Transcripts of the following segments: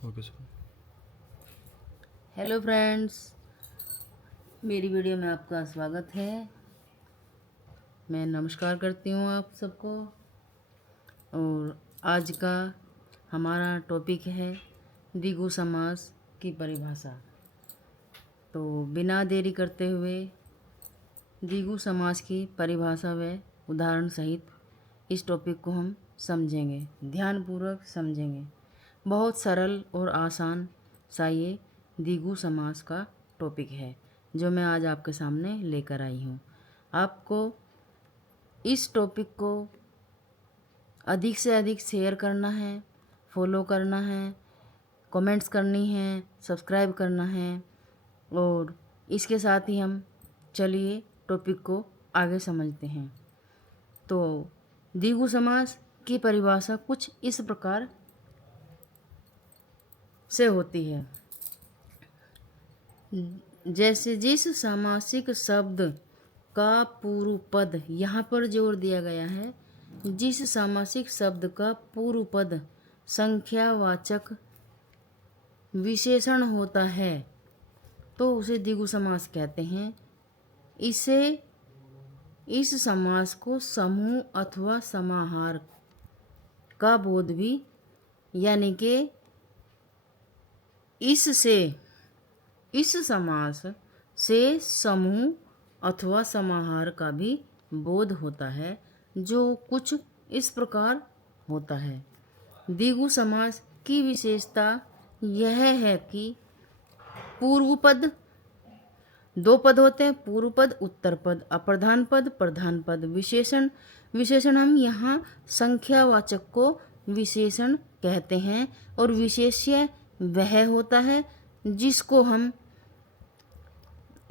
Okay sir. Hello friends, मेरी video में आपका स्वागत है। मैं नमस्कार करती हूँ आप सबको। और आज का हमारा टॉपिक है द्विगु समास की परिभाषा। तो बिना देरी करते हुए द्विगु समास की परिभाषा व उदाहरण सहित इस टॉपिक को हम समझेंगे, ध्यानपूर्वक समझेंगे। बहुत सरल और आसान सा ये द्विगु समास का टॉपिक है जो मैं आज आपके सामने लेकर आई हूँ। आपको इस टॉपिक को अधिक से अधिक शेयर करना है, फॉलो करना है, कमेंट्स करनी है, सब्सक्राइब करना है। और इसके साथ ही हम चलिए टॉपिक को आगे समझते हैं। तो द्विगु समास की परिभाषा कुछ इस प्रकार से होती है। जैसे जिस सामासिक शब्द का पूर्व पद, यहाँ पर जोर दिया गया है, जिस सामासिक शब्द का पूर्व पद संख्यावाचक विशेषण होता है तो उसे द्विगु समास कहते हैं। इस समास को समूह अथवा समाहार का बोध भी, यानी कि इस समास से समूह अथवा समाहार का भी बोध होता है, जो कुछ इस प्रकार होता है। द्विगु समास की विशेषता यह है कि पूर्व पद, दो पद होते हैं, पूर्व पद, उत्तर पद, अप्रधान पद, प्रधान पद, विशेषण हम यहाँ संख्यावाचक को विशेषण कहते हैं। और विशेष्य वह होता है जिसको हम,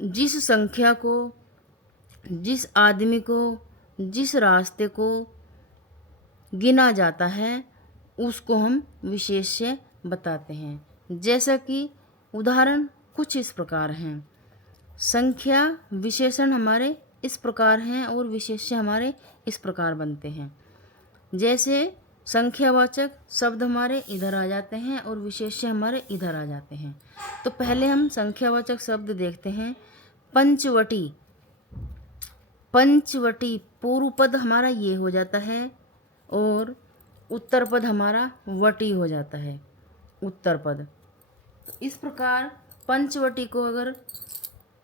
जिस संख्या को, जिस आदमी को, जिस रास्ते को गिना जाता है उसको हम विशेष्य बताते हैं। जैसा कि उदाहरण कुछ इस प्रकार हैं। संख्या विशेषण हमारे इस प्रकार हैं और विशेष्य हमारे इस प्रकार बनते हैं। जैसे संख्यावाचक शब्द हमारे इधर आ जाते हैं और विशेष्य हमारे इधर आ जाते हैं। तो पहले हम संख्यावाचक शब्द देखते हैं। पंचवटी, पंचवटी पूर्व पद हमारा ये हो जाता है और उत्तर पद हमारा वटी हो जाता है, उत्तर पद। तो इस प्रकार पंचवटी को अगर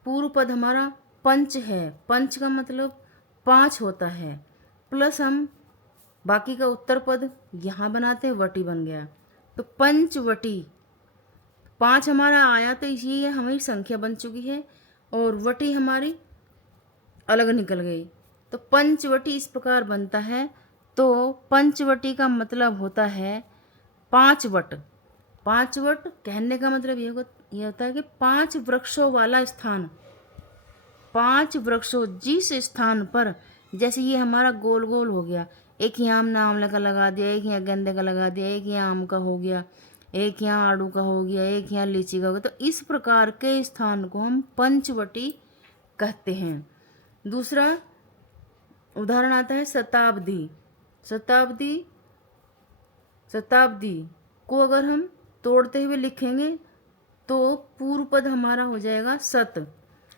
पूर्व पद हमारा पंच है, पंच का मतलब 5 होता है, प्लस हम बाकी का उत्तर पद यहाँ बनाते हैं, वटी बन गया। तो पंचवटी 5 हमारा आया तो इसलिए हमारी संख्या बन चुकी है और वटी हमारी अलग निकल गई। तो पंचवटी इस प्रकार बनता है। तो पंचवटी का मतलब होता है 5 वट। 5 वट कहने का मतलब ये होता है कि 5 वृक्षों वाला स्थान। 5 वृक्षों, जिस स्थान पर, जैसे ये हमारा गोल गोल हो गया, एक यहाँ हमने आंवले का लगा दिया, एक यहाँ गेंदे का लगा दिया, एक यहाँ आम का हो गया, एक यहाँ आड़ू का हो गया, एक यहाँ लीची का हो गया। तो इस प्रकार के स्थान को हम पंचवटी कहते हैं। दूसरा उदाहरण आता है शताब्दी। शताब्दी, शताब्दी को अगर हम तोड़ते हुए लिखेंगे तो पूर्व पद हमारा हो जाएगा सत।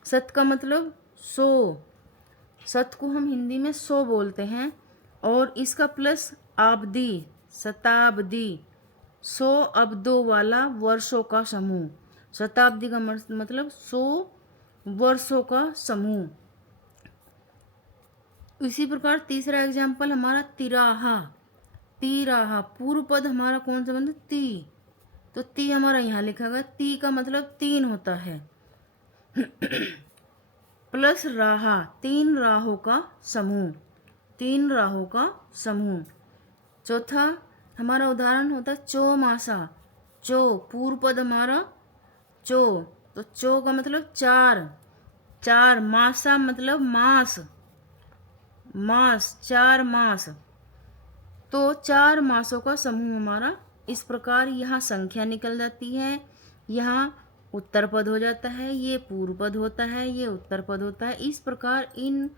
सत का मतलब 100। सत को हम हिंदी में 100 बोलते हैं और इसका प्लस आब्दी, शताब्दी 100 अब्दों वाला वर्षों का समूह। शताब्दी का मतलब 100 वर्षों का समूह। इसी प्रकार तीसरा एग्जाम्पल हमारा तिराहा। तिराहा पूर्व पद हमारा कौन सा बनता है? ती। तो ती हमारा यहाँ लिखा गया, ती का मतलब 3 होता है, प्लस राहा 3 राहों का समूह, 3 राहों का समूह। चौथा हमारा उदाहरण होता है चौमासा। चौ पूर्व पद हमारा चौ, तो चौ का मतलब 4। 4 मासा मतलब मास, मास 4 मास। तो 4 मासों का समूह हमारा इस प्रकार यहाँ संख्या निकल जाती है। यहाँ उत्तर पद हो जाता है, ये पूर्व पद होता है, ये उत्तर पद होता है। इस प्रकार इन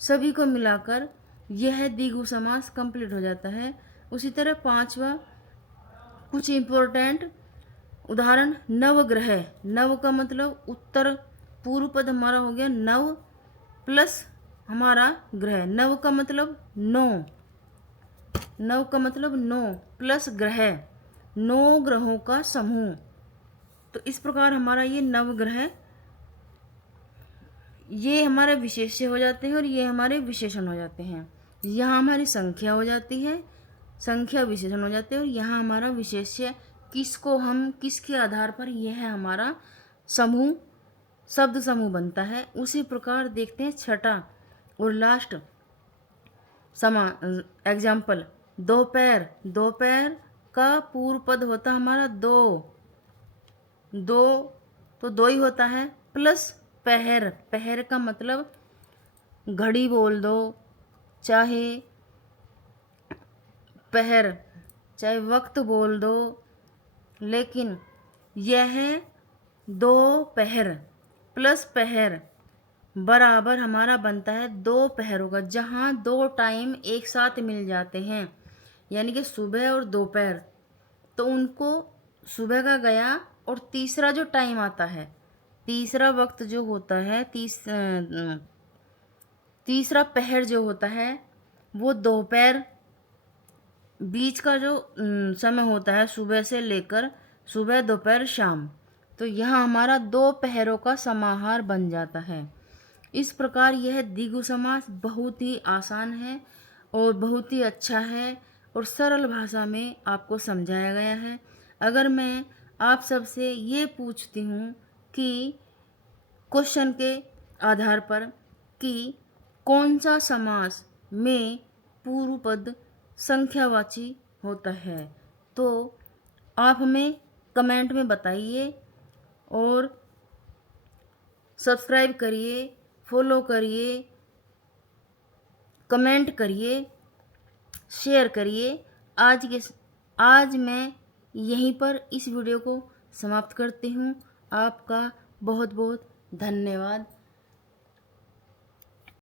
सभी को मिलाकर यह द्विगु समास कंप्लीट हो जाता है। उसी तरह पांचवा कुछ इम्पोर्टेंट उदाहरण नवग्रह, नव का मतलब उत्तर, पूर्व पद हमारा हो गया नव प्लस हमारा ग्रह, नव का मतलब 9, नव का मतलब 9 प्लस ग्रह, 9 ग्रहों का समूह। तो इस प्रकार हमारा ये नवग्रह, ये हमारे विशेष्य हो जाते हैं और ये हमारे विशेषण हो जाते हैं। यहाँ हमारी संख्या हो जाती है, संख्या विशेषण हो जाते हैं, और यहाँ हमारा विशेष्य किसको हम किसके आधार पर यह हमारा समूह शब्द समूह बनता है। उसी प्रकार देखते हैं छठा और लास्ट एग्जाम्पल, दोपहर, दोपहर का पूर्व पद होता है हमारा दो, दो तो दो ही होता है, प्लस पहर, पहर का मतलब घड़ी बोल दो, चाहे पहर, चाहे वक्त बोल दो, लेकिन यह दो पहर प्लस पहर बराबर हमारा बनता है दो पहरों का, जहाँ दो टाइम एक साथ मिल जाते हैं, यानी कि सुबह और दोपहर। तो उनको सुबह का गया और तीसरा जो टाइम आता है, तीसरा वक्त जो होता है, तीसरा पहर जो होता है वो दोपहर, बीच का जो समय होता है सुबह से लेकर सुबह दोपहर शाम, तो यहाँ हमारा दो पहरों का समाहार बन जाता है। इस प्रकार यह द्विगु समास बहुत ही आसान है और बहुत ही अच्छा है और सरल भाषा में आपको समझाया गया है। अगर मैं आप सबसे ये पूछती हूँ कि क्वेश्चन के आधार पर कि कौन सा समास में पूर्व पद संख्यावाची होता है, तो आप हमें कमेंट में बताइए और सब्सक्राइब करिए, फॉलो करिए, कमेंट करिए, शेयर करिए। आज मैं यहीं पर इस वीडियो को समाप्त करती हूँ। आपका बहुत बहुत धन्यवाद।